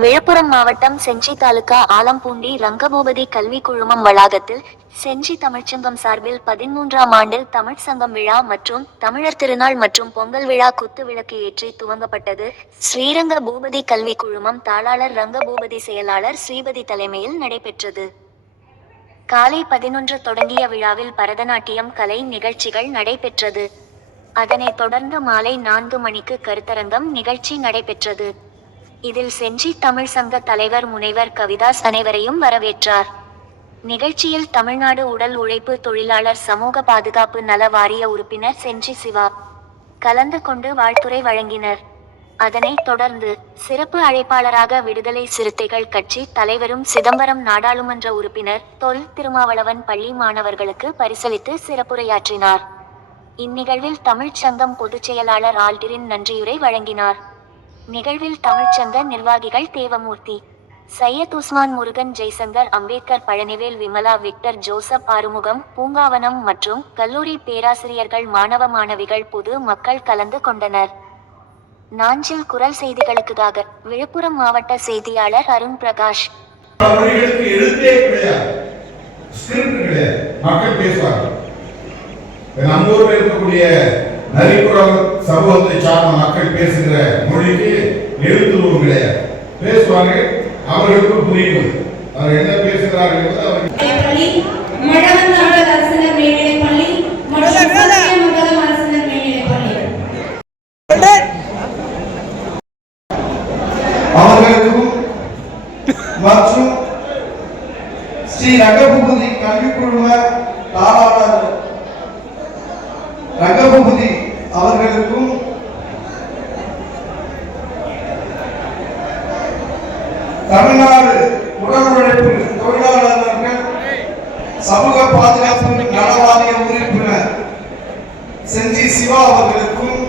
விழுப்புரம் மாவட்டம் செஞ்சி தாலுகா ஆலம்பூண்டி ரங்கபூபதி கல்வி குழுமம் வளாகத்தில் செஞ்சி தமிழ்ச்சங்கம் சார்பில் பதிமூன்றாம் ஆண்டு தமிழ் சங்கம் விழா மற்றும் தமிழர் திருநாள் மற்றும் பொங்கல் விழா குத்து விளக்கு ஏற்றி துவங்கப்பட்டது. ஸ்ரீரங்க பூபதி கல்வி குழுமம் தாளாளர் ரங்கபூபதி செயலாளர் ஸ்ரீபதி தலைமையில் நடைபெற்றது. காலை பதினொன்று தொடங்கிய விழாவில் பரதநாட்டியம் கலை நிகழ்ச்சிகள் நடைபெற்றது. அதனைத் தொடர்ந்து மாலை நான்கு மணிக்கு கருத்தரங்கம் நிகழ்ச்சி நடைபெற்றது. இதில் செஞ்சி தமிழ் சங்க தலைவர் முனைவர் கவிதாஸ் அனைவரையும் வரவேற்றார். நிகழ்ச்சியில் தமிழ்நாடு உடல் உழைப்பு தொழிலாளர் சமூக பாதுகாப்பு நல வாரிய உறுப்பினர் செஞ்சி சிவா. கலந்து கொண்டு வாழ்த்துரை வழங்கினர். அதனைத் தொடர்ந்து சிறப்பு அழைப்பாளராக விடுதலை சிறுத்தைகள் கட்சி தலைவரும் சிதம்பரம் நாடாளுமன்ற உறுப்பினர் தொல் திருமாவளவன் பள்ளி மாணவர்களுக்கு பரிசளித்து சிறப்புரையாற்றினார். இந்நிகழ்வில் தமிழ்ச்சங்கம் பொதுச் செயலாளர் ஆல்டிரின் நன்றியுரை வழங்கினார். நிகழ்வில் தமிழ்ச்சங்க நிர்வாகிகள் தேவமூர்த்தி. சையத் உஸ்மான் முருகன் ஜெய்சங்கர் அம்பேத்கர் பழனிவேல் விமலா விக்டர் ஜோசப் ஆறுமுகம் பூங்காவனம் மற்றும் கல்லூரி பேராசிரியர்கள் மாணவ மாணவிகள் பொது மக்கள் கலந்து கொண்டனர். நாஞ்சில் குரல் செய்திகளுக்காக விழுப்புரம் மாவட்ட செய்தியாளர் அருண் பிரகாஷ். எழுத்தே கிடையாது. மக்கள் பேசுவார்கள். நம்ம ஊர்ல இருக்கக்கூடிய நரிக்குறவர் சமூகத்தை சார்ந்த மக்கள் பேசுகிற மொழிக்கு எழுத்துருவம் கிடையாது பேசுவாங்க அவர்களுக்கு புரியும் அவர் என்ன பேசுகிறார்கள் என்பது அவருக்கு பள்ளி மழவந்தாங்கல் அரசினர் மேல்நிலைப் பள்ளி மற்றும் சத்தியமங்கலம் அரசினர் மேல்நிலைப் பள்ளி அவர்களுக்கும் மற்றும் ஸ்ரீ ரங்கபூபதி கல்வி குழும தாளாளர் ரங்கபூபதி அவர்களுக்கும் தமிழ்நாடு உடல் உழைப்பு தொழிலாளர்கள் சமூக பாதுகாப்பு நலவாரிய உறுப்பினர் செஞ்சி சிவா அவர்களுக்கும்